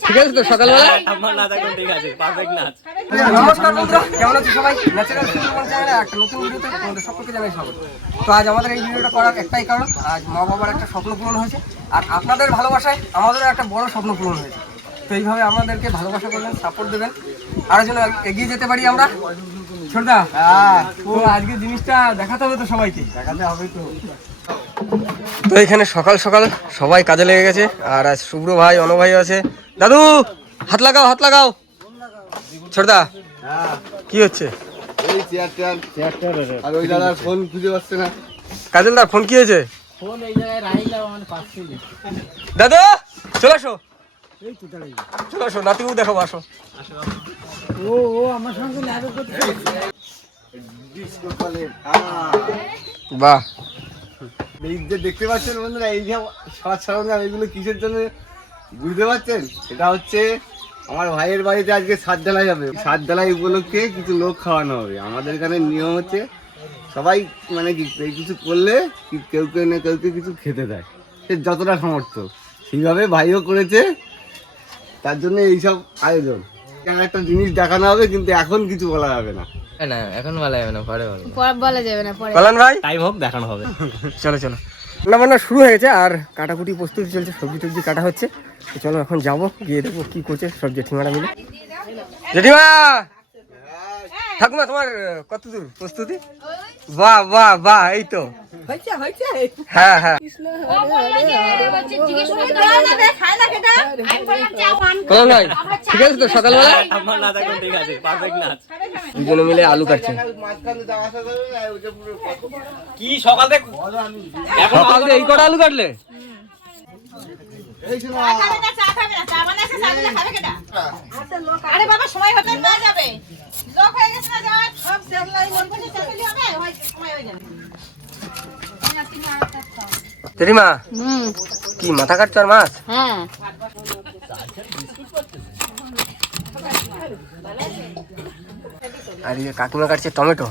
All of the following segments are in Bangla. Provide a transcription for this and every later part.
ঠিক আছে তো সকালবেলা সবাই ন্যাচারাল একটা নতুন তো আজ আমাদের এই ভিডিওটা করার একটাই কারণ আজ মা বাবার একটা স্বপ্ন পূরণ হয়েছে আর আপনাদের ভালোবাসায় আমাদেরও একটা বড় স্বপ্ন পূরণ হয়েছে তো এইভাবে আমাদেরকে ভালোবাসা করবেন সাপোর্ট দেবেন আর যেন এগিয়ে যেতে পারি আমরা ছোটদা আজকে জিনিসটা দেখাতে হবে তো সবাইকে। দেখাতে হবে তো। তো এখানে সকাল সকাল সবাই কাজে লেগে গেছে আর আজ শুভ্র ভাই অন ভাই আছে। দাদু হাত লাগাও হাত লাগাও। ছোটদা কি হচ্ছে? এই চেয়ার চেয়ার চেয়ার আর ওই দাদার ফোন খুঁজে কাজল দা ফোন কি হয়েছে? দাদু চলে আসো। চলে আসো নাতিবু দেখাবো আসো। বাহ। এই যে দেখতে পাচ্ছেন বন্ধুরা, এই যে সাজ সরঞ্জাম এগুলো কিসের জন্য বুঝতে পারছেন? এটা হচ্ছে আমার ভাইয়ের বাড়িতে আজকে সাত ঢালাই হবে। সাত ঢালাই উপলক্ষে কিছু লোক খাওয়ানো হবে। আমাদের এখানে নিয়ম হচ্ছে সবাই মানে এই কিছু করলে কেউ কেউ না কেউ কেউ কিছু খেতে দেয়। সে যতটা সামর্থ্য। সেইভাবে ভাইও করেছে, তার জন্য এইসব আয়োজন। একটা জিনিস দেখানো হবে, কিন্তু এখন কিছু বলা যাবে না। না এখন বলা যাবে না পরে বলা যাবে। না পরে। কল্যাণ ভাই? টাইম হোক দেখানো হবে। চলো চলো। রান্না বান্না শুরু হয়ে গেছে আর কাটাকুটি প্রস্তুতি চলছে সবজি টবজি কাটা হচ্ছে। চলো এখন যাব গিয়ে দেখব কি করছে সব জেঠিমারা মিলে। জেঠিমা! ঠাকুমা তোমার কত দূর প্রস্তুতি? বাহ বাহ বাহ এই তো। হ্যাঁ হ্যাঁ। ঠিক আছে তো সকালবেলা? আমার নাচ এখন ঠিক আছে পারফেক্ট নাচ। দুজনে মিলে আলু কাটছে। কি সকাল সকাল এই কটা আলু কাটলে? আরে বাবা সময় হতে না যাবে। কি মাথা কাটছো আর মাছ? হ্যাঁ। আর ইয়ে কাকিমা কাটছে টমেটো।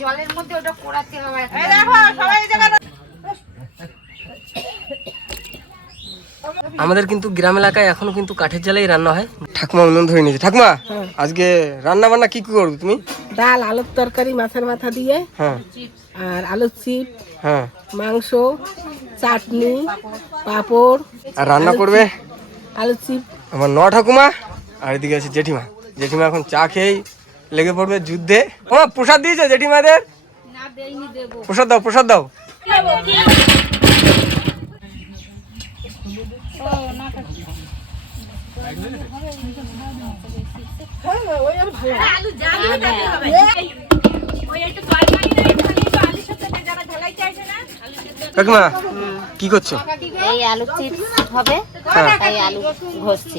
জলের মধ্যে ওটা পোড়াতে হবে এই দেখো সবাই এই জায়গায় আমাদের কিন্তু গ্রাম এলাকায় এখনও কিন্তু কাঠের জ্বালাই রান্না হয়। ঠাকুমা উনুন ধরে নিয়েছে। ঠাকুমা আজকে রান্না বান্না কি কি করবে তুমি? ডাল আলুর তরকারি মাছের মাথা দিয়ে। হ্যাঁ। আর আলুর চিপ হ্যাঁ। মাংস চাটনি পাঁপড়। আর রান্না করবে? আলুর চিপ আমার ন ঠাকুমা আর এদিকে আছে জেঠিমা। জেঠিমা এখন চা খেয়েই লেগে পড়বে যুদ্ধে। ও প্রসাদ দিয়েছে জেঠিমাদের? না দেইনি দেবো। প্রসাদ দাও প্রসাদ দাও। কাকিমা কি করছ? এই আলু চিপস হবে হ্যাঁ। তাই আলু ঘষছি।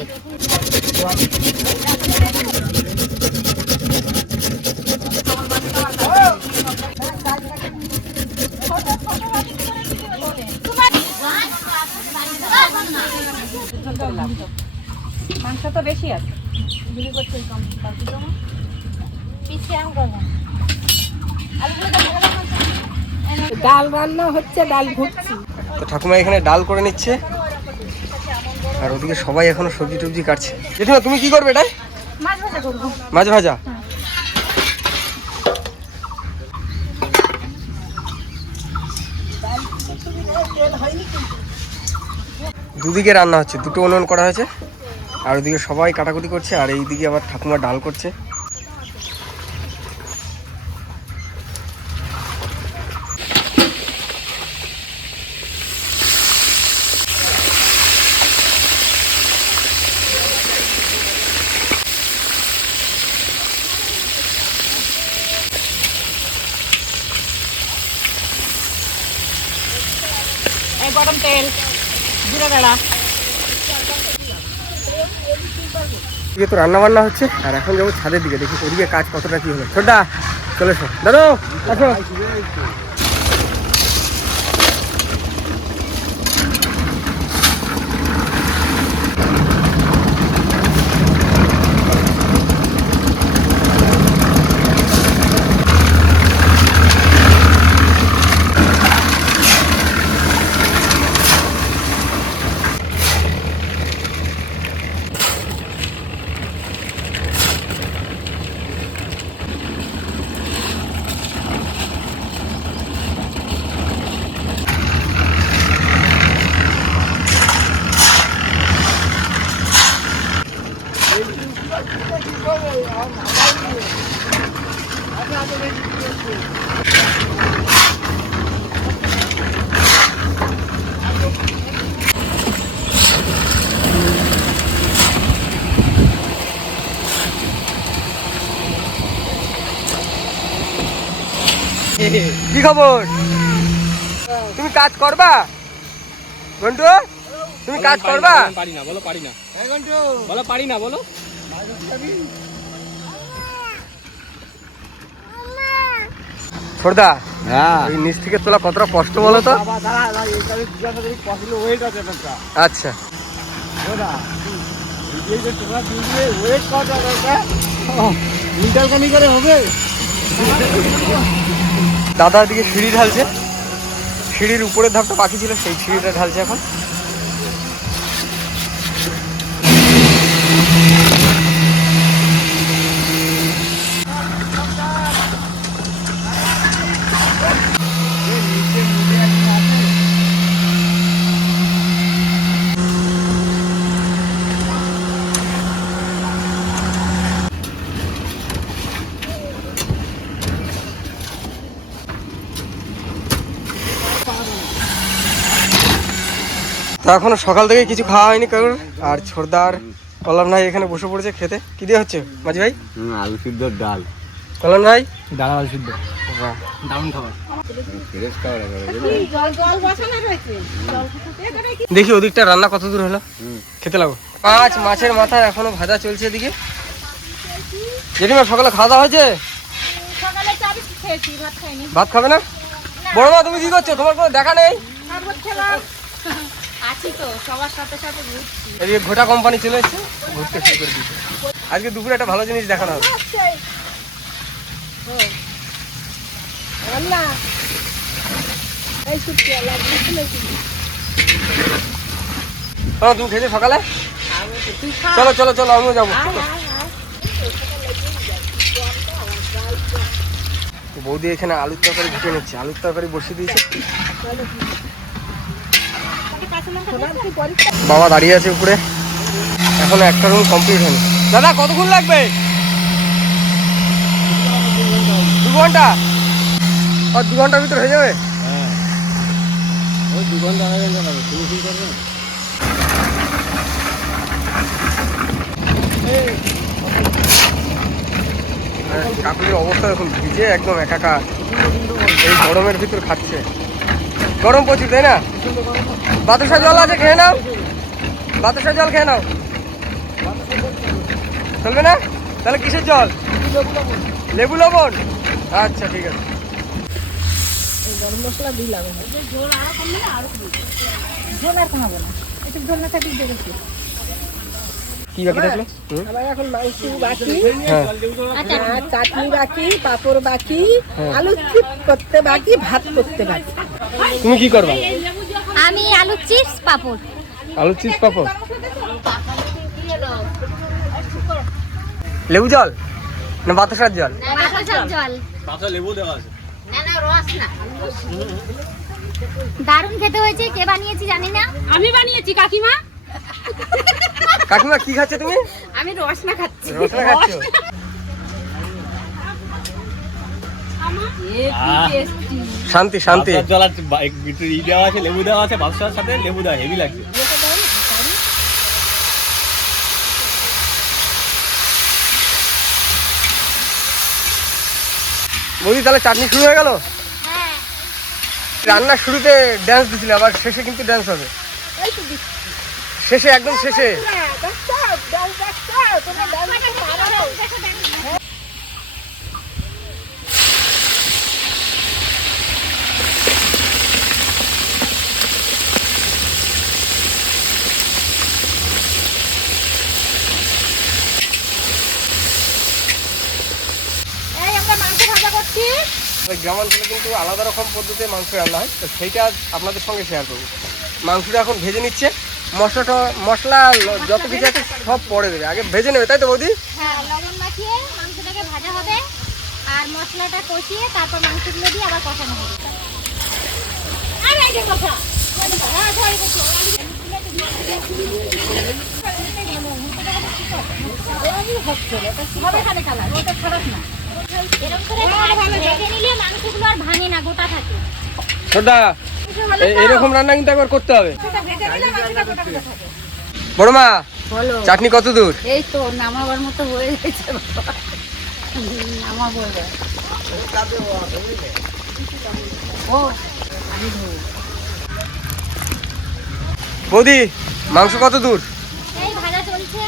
ডাল রান্না হচ্ছে ডাল ঘুরছি তো ঠাকুমা এখানে ডাল করে নিচ্ছে। আর ওদিকে সবাই এখনও সবজি টবজি কাটছে। জেঠিমা তুমি কি করবে এটাই? মাছ ভাজা? দুদিকে রান্না হচ্ছে, দুটো উনুন করা হয়েছে, আর ওদিকে সবাই কাটাকুটি করছে, আর এইদিকে আবার ঠাকুমা ডাল করছে। এই গরম এদিকে তো রান্না বান্না হচ্ছে, আর এখন যাব ছাদের দিকে, দেখি ওদিকে কাজ কতটা কি হলো। ছোটা চলে এসো। দাদু, আসো। কি খবর? তুমি কাজ করবা? ঘন্টু তুমি কাজ করবা? পারি না বলো পারি না। ঘন্টু। বলো পারি না বলো। ছোটদা হ্যাঁ। নিচ থেকে তোলা কতটা কষ্ট বলো তো? আচ্ছা। দাদা দিকে সিঁড়ি ঢালছে। সিঁড়ির উপরের ধাপটা বাকি ছিল সেই সিঁড়িটা ঢালছে এখন। তো এখনও সকাল থেকে কিছু খাওয়া হয়নি কারোর আর ছোটদার কল্যাণ ভাই এখানে বসে পড়েছে খেতে। কি দিয়ে হচ্ছে মাঝি ভাই? আলু সিদ্ধ ডাল। কল্যাণ ভাই? ডাল আলু সিদ্ধ। দারুণ খাবার। দেখি ওদিকটা রান্না কত দূর হলো। খেতে লাগো। পাঁচ মাছের মাথা এখনও ভাজা চলছে এদিকে। জেঠিমা সকালে খাওয়া দাওয়া হয়েছে? ভাত খাবে না? বড় মা তুমি কি করছ? তোমার কোনো দেখা নেই? আছি তো সবার সাথে সাথে ঘুরছি। এদিকে ঘোটা কোম্পানি চলে এসছে ঘুরতে শুরু করে দিয়েছে। আজকে দুপুরে একটা ভালো জিনিস দেখানো হবে। তুমি খেয়েছো সকালে? চলো চলো চলো আমিও যাব। বৌদি এখানে আলুর তরকারি ঘুটে নিচ্ছে আলুর তরকারি বসিয়ে দিয়েছে। বাবা দাঁড়িয়ে আছে উপরে। এখন একটা রুম কমপ্লিট হয়নি। দাদা কতক্ষণ লাগবে? দু ঘণ্টা? আর দু ঘণ্টার ভিতর হয়ে যাবে? দু ঘণ্টা হ্যাঁ, অবস্থা এখন ভিজে একদম একাকার। এই গরমের ভিতর খাচ্ছে। গরম প্রচুর তাই না? বাতাসা জল আছে খেয়ে নাও। বাতাসা জল খেয়ে নাও। চলবে না? তাহলে কিসের জল? লেবু লবণ। আচ্ছা ঠিক আছে। গরম মশলা দিলাম ঝোল আর না একটু ঝোল না থাকলে দেখেছি কি বাকি থাকল? আমার এখন মাংস বাকি হ্যাঁ। আর চাটনি বাকি পাঁপড় বাকি আলু চিপ করতে বাকি ভাত করতে বাকি। তুমি কি করবা? আমি আলু চিপস পাপড়। আলু চিজ পাপড়? লেবু জল? না বাতাসার জল? বাতাসার জল। কাঁচা লেবু দেওয়া আছে। না না রস না। দারুণ খেতে হয়েছে কে বানিয়েছি জানি না। আমি বানিয়েছি কাকিমা। কাকিমা কি খাচ্ছে তুমি? আমি রসনা খাচ্ছি। রসনা খাচ্ছ? শান্তি শান্তি। বাতাসার জল আছে ই দেওয়া আছে লেবু দেওয়া আছে বাদশার সাথে লেবু দেওয়া হেভি লাগছে। বৌদি তাহলে চাটনি শুরু হয়ে গেল? হ্যাঁ। রান্নার শুরুতে ড্যান্স দিছিল আবার শেষে কিন্তু ড্যান্স হবে। শেষে একদম শেষে এই আমরা মাংস ভাজা করছি ওই গ্রামাঞ্চলে কিন্তু আলাদা রকম পদ্ধতিতে মাংস রান্না হয় তো সেইটা আপনাদের সঙ্গে শেয়ার করব। মাংসটা এখন ভেজে নিচ্ছে। মশলাটা মশলা যত কিছু আছে সব পরে দেবে। আগে ভেজে নেবে তাই তো বৌদি? হ্যাঁ লবণ মাখিয়ে মাংসটাকে ভাজা হবে। আর মশলাটা কষিয়ে তারপর মাংসগুলো দিয়ে আবার কষানো হবে। আর এই যে কথা সরি, সরি। হবে খানে কালার ওটা খারাপ না। এরকম করে ভাজ- ভেজে নিলে মাংসগুলো আর ভাঙে না গোটা থাকে। ছোটদা এরকম রান্না কিন্তু একবার করতে হবে। বড় মা চাটনি কত দূর? এই তো নামাবার মতো হয়ে গেছে নামাবো বৌদি মাংস কত দূর? এই ভাজা চলছে।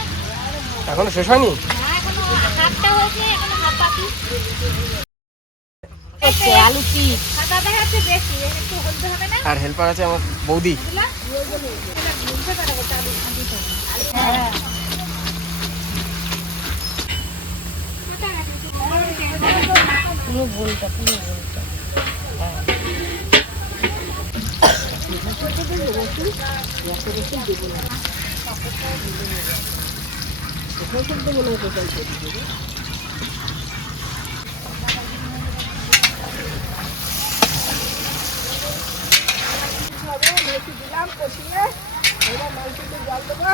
এখনও শেষ হয়নি? হ্যাঁ, এখনও আর হেল্পার আছে আমার বৌদি। পুরো বলটা পুরো বলটা দিলাম কষিয়ে এবার মাংসতে জল দেবো।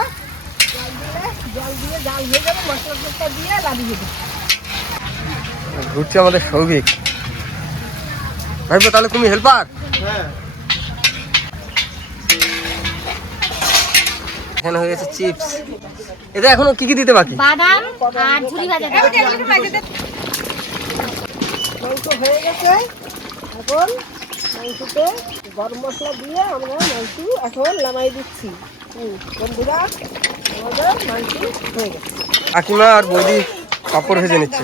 জল দিয়ে জল দিয়ে জাল হয়ে যাবে মশলা টসলা দিয়ে লাভিয়ে দেবো ঘুরছে আমাদের সৌভিক। ভাইবো তাহলে তুমি হেল্পার এখানে হয়ে গেছে চিপস এটা এখনও কি কি দিতে বাকি? বাদাম আর ঝুরি ভাজা মাংস হয়ে গেছে। এখন মাংসতে গরম মশলা দিয়ে আমরা মাংস এখন লামাই দিচ্ছি। বন্ধুরা আমাদের মাংস হয়ে গেছে। কাকিমা আর বৌদি পাপড় ভেজে নিচ্ছে।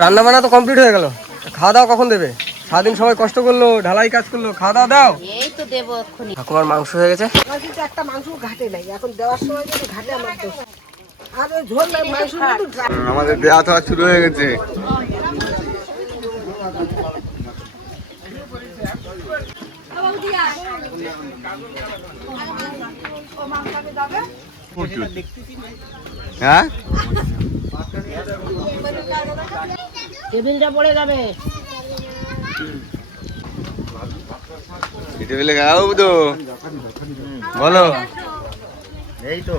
রান্না বান্না তো কমপ্লিট হয়ে গেল। খাওয়া দাওয়া কখন দেবে? সারাদিন সবাই কষ্ট করল ঢালাই কাজ করল খাওয়া দাওয়া দাও। এই তো দেবো এক্ষুনি। ঠাকুমার মাংস হয়ে গেছে। আমার কিন্তু একটা মাংস ঘাটে নাই এখন দেওয়ার সময় যদি ঘাটে আমার দোষ। আর ওই ঝোল মাংস আমাদের দেওয়া তো শুরু হয়ে গেছে। হ্যাঁ? টেবিলটা পড়ে যাবে। বেলে। গাও তো বলো এই তো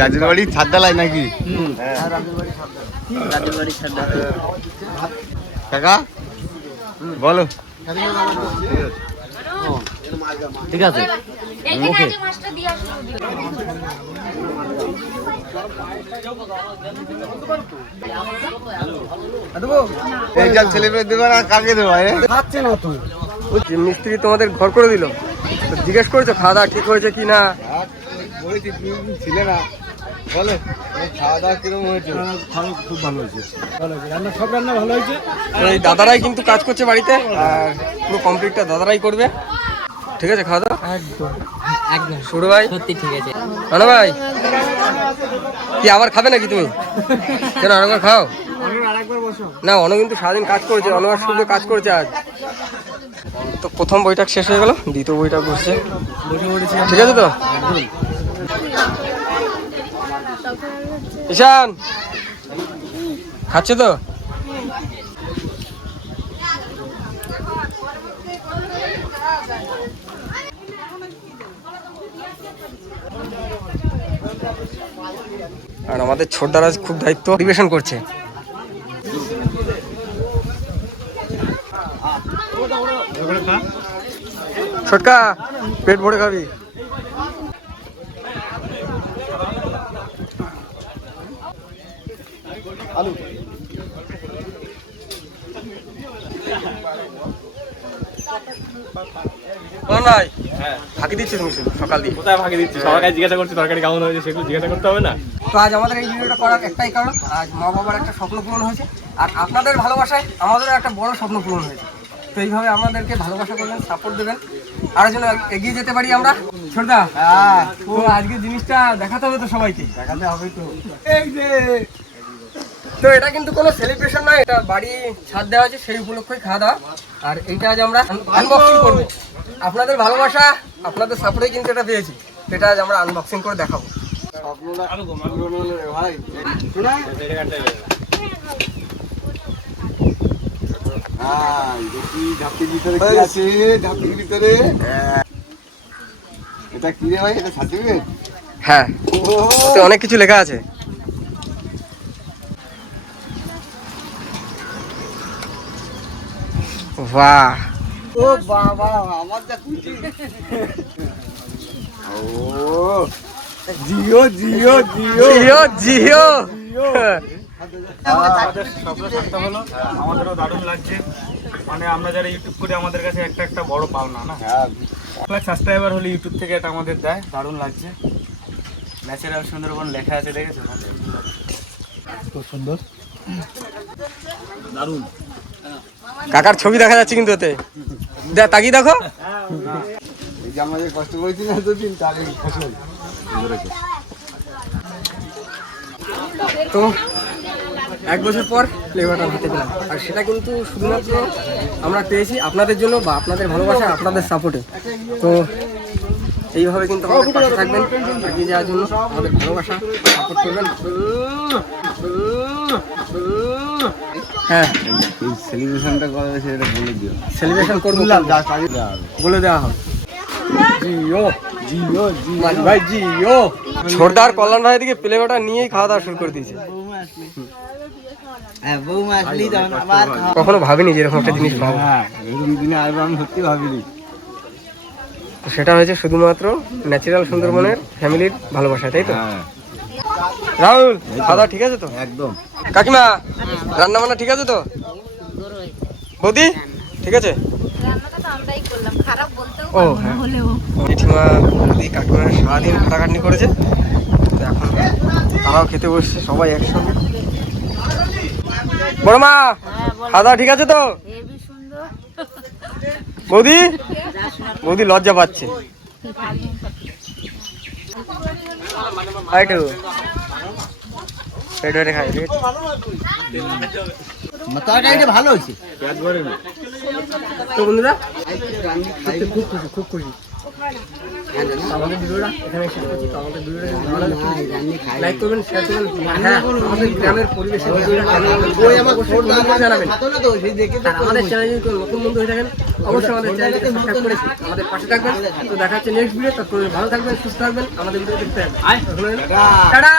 রাজুর বাড়ি ছাদডালাই নাকি? কাকা বলো। মাছটা দিয়ে আসব। এই যা ছেলে পেয়ে দেবে না কাকে দেবো মিস্ত্রি তোমাদের ঘর করে দিল। জিজ্ঞেস করেছ খাওয়া দাওয়া ঠিক হয়েছে কি না? আর বলেছি তুমি ছিলে না। বলো খাওয়া দাওয়া কীরকম হয়েছে? এই দাদারাই কিন্তু কাজ করছে বাড়িতে। আর পুরো কমপ্লিটটা দাদারাই করবে। ঠিক আছে খাওয়া দাওয়া? একদম। একদম শুরু ভাই। সত্যি ঠিক আছে। রানা ভাই। কি, আবার খাবে নাকি তুমি? কেন, আরেকবার খাও? না অনেক কিন্তু সারাদিন কাজ করেছে অনেকবার শুধু কাজ করেছে আজ। তো প্রথম বইটা শেষ হয়ে গেল, দ্বিতীয় বইটা বসছে। ঠিক আছে তো? ঈশান! খাচ্ছে তো? আর আমাদের ছোটদারা খুব দায়িত্ব পরিবেশন করছে। ছোটকা পেট ভরে খাবি। আলু। ফাঁকি দিচ্ছে তুমি সকাল দিয়ে? কোথায় ফাঁকি দিচ্ছি সবাইকে জিজ্ঞাসা করছি তরকারি কেমন হয়েছে সেগুলো জিজ্ঞাসা করতে হবে না? তো আজ আমাদের এই ভিডিওটা করার একটাই কারণ আজ মা বাবার একটা স্বপ্ন পূরণ হয়েছে আর আপনাদের ভালোবাসায় আমাদেরও একটা বড় স্বপ্ন পূরণ হয়েছে। তো এইভাবে আমাদেরকে ভালোবাসা করবেন সাপোর্ট দেবেন। আর যেন এগিয়ে যেতে পারি আমরা? ছোটদা তো আজকে জিনিসটা দেখাতে হবে তো সবাইকে। দেখাতে হবে তো। এই যে তো এটা কিন্তু কোনো সেলিব্রেশন নয় এটা বাড়ি ছাদ দেওয়া আছে সেই উপলক্ষে খাওয়া দাওয়া। আর এইটা আজ আমরা আনবক্সিং করব। আপনাদের ভালোবাসা আপনাদের সাপোর্টে কিন্তু এটা পেয়েছি। এটা আজ আমরা আনবক্সিং করে দেখাবো। ভাই হ্যাঁ। ভিতরে কি আছে ভিতরে এটা কি রে ভাই এটা সার্টিফিকেট হ্যাঁ অনেক কিছু লেখা আছে। বাহ। ও বাবা আমার যা খুশি। ও। জিও জিও জিও। জিও জিও। আমাদের স্বপ্ন সত্য হলো আমাদেরও দারুণ লাগছে। মানে আমরা যারা ইউটিউব করি আমাদের কাছে একটা একটা বড় পাওনা না? হ্যাঁ। সাবস্ক্রাইবার হলে ইউটিউব থেকে এটা আমাদের দেয় দারুণ লাগছে। ন্যাচারাল সুন্দরবন লেখা আছে দেখেছ? খুব সুন্দর। দারুণ। কাকার ছবি দেখা যাচ্ছে কিন্তু ওতে দেখ তাকিয়ে দেখো। তো, এক বছর পর ফ্লেভারটা হাতে পেলাম আর সেটা কিন্তু শুধুমাত্র আমরা পেয়েছি আপনাদের জন্য বা আপনাদের ভালোবাসা, আপনাদের সাপোর্টে তো, এইভাবে কিন্তু আমাদের পাশে থাকবেন, এগিয়ে যাওয়ার জন্য আমাদের ভালোবাসা সাপোর্ট করবেন। হ্যাঁ। এই সেলিব্রেশনটা করা হয়েছে এটা বলে দিও। সেলিব্রেশন করব যা কাজে বলে দেওয়া হবে জিও জিও জিও। মাঝি ভাই জিও। ছোটদার কল্যাণ ভাই দিকে প্লেবাটা নিয়েই খাওয়া দাওয়া শুরু করে দিয়েছে। কখনো ভাবিনি যে এরকম একটা জিনিস পাবো। হ্যাঁ এরকম দিনে আসব আমি সত্যি ভাবিনি। সেটা হয়েছে শুধুমাত্র ন্যাচারাল সুন্দরবনের ফ্যামিলির ভালোবাসা তাই তো? হ্যাঁ। রাহুল খাওয়া দাওয়া ঠিক আছে তো? একদম। কাকিমা রান্না বান্না ঠিক আছে তো? বৌদি, ঠিক আছে? ও হ্যাঁ। জেঠিমা, বৌদি, কাকিমা সারাদিন খাটাখাটনি করেছে। এখন তারাও খেতে বসছে, সবাই একসঙ্গে। বড় মা, খাওয়া ঠিক আছে তো? বৌদি বৌদি লজ্জা পাচ্ছে। আইটু পেট খাই ভালো হয়েছে। তো বন্ধুরা খুব খুশি খুব খুশি আমাদের ভিডিওটা এখানে শেষ করছি তো আমাদের ভিডিওটা ভালো লাইক করবেন শেয়ার করবেন হ্যাঁ আমাদের গ্রামের পরিবেশের ভিডিওটা কেমন লাগল অবশ্যই comment করে জানাবেন আমাদের চ্যানেল যদি নতুন বন্ধু হয়ে থাকেন অবশ্যই আমাদের চ্যানেলকে সাবস্ক্রাইব করে আমাদের পাশে থাকবেন। তো দেখা হচ্ছে নেক্সট ভিডিও ভালো থাকবেন সুস্থ থাকবেন। আমাদের ভিডিও দেখতে থাকবেন টাটা।